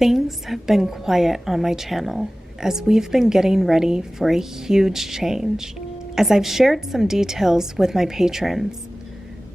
Things have been quiet on my channel as we've been getting ready for a huge change. As I've shared some details with my patrons,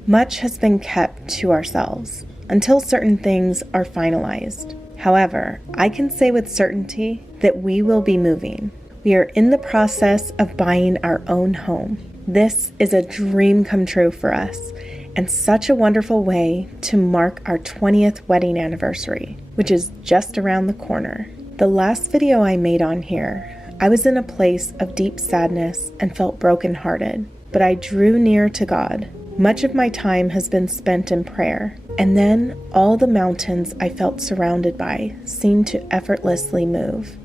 much has been kept to ourselves until certain things are finalized. However, I can say with certainty that we will be moving. We are in the process of buying our own home. This is a dream come true for us and such a wonderful way to mark our 20th wedding anniversary, which is just around the corner. The last video I made on here, I was in a place of deep sadness and felt brokenhearted, but I drew near to God. Much of my time has been spent in prayer, and then all the mountains I felt surrounded by seemed to effortlessly move.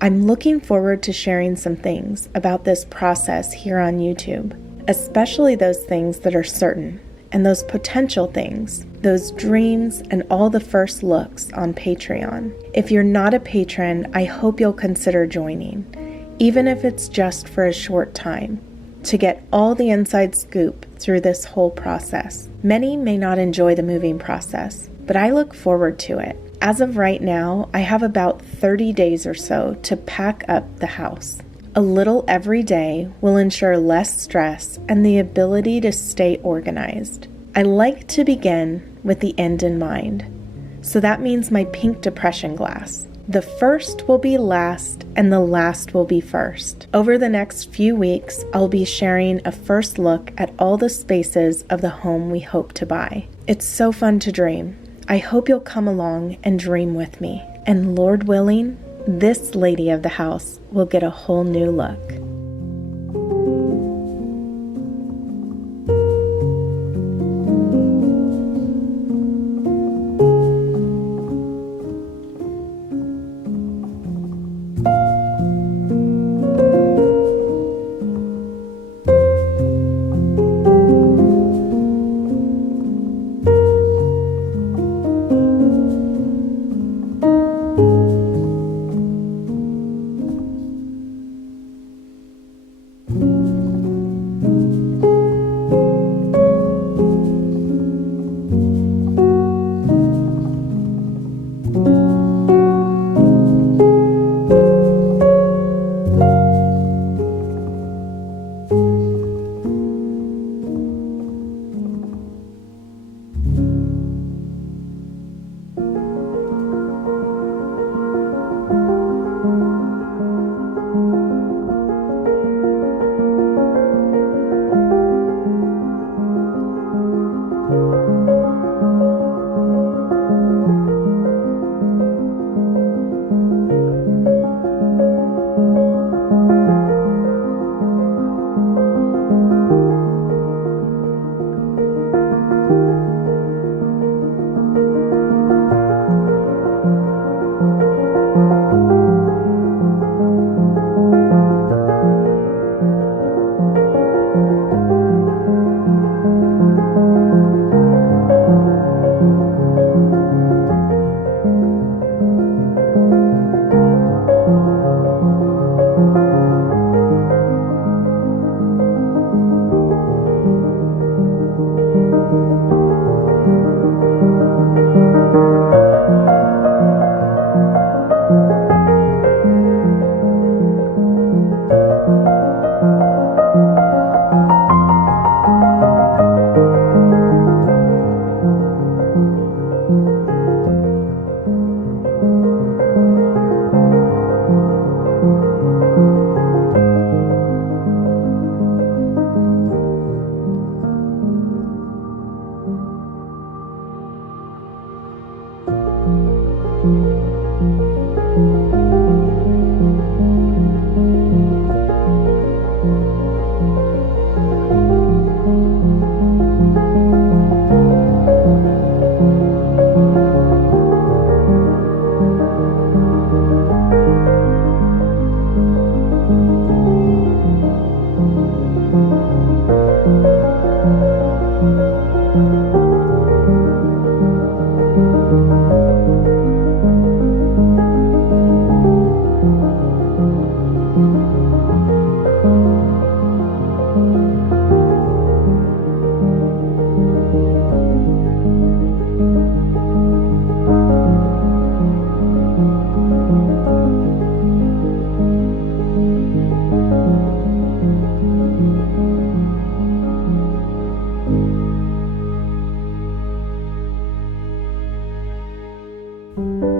I'm looking forward to sharing some things about this process here on YouTube, especially those things that are certain, and those potential things, those dreams, and all the first looks on Patreon. If you're not a patron, I hope you'll consider joining, even if it's just for a short time, to get all the inside scoop through this whole process. Many may not enjoy the moving process, but I look forward to it. As of right now, I have about 30 days or so to pack up the house. A little every day will ensure less stress and the ability to stay organized. I like to begin with the end in mind, so that means my pink depression glass. The first will be last and the last will be first. Over the next few weeks, I'll be sharing a first look at all the spaces of the home we hope to buy. It's so fun to dream. I hope you'll come along and dream with me. And Lord willing, this lady of the house will get a whole new look. you.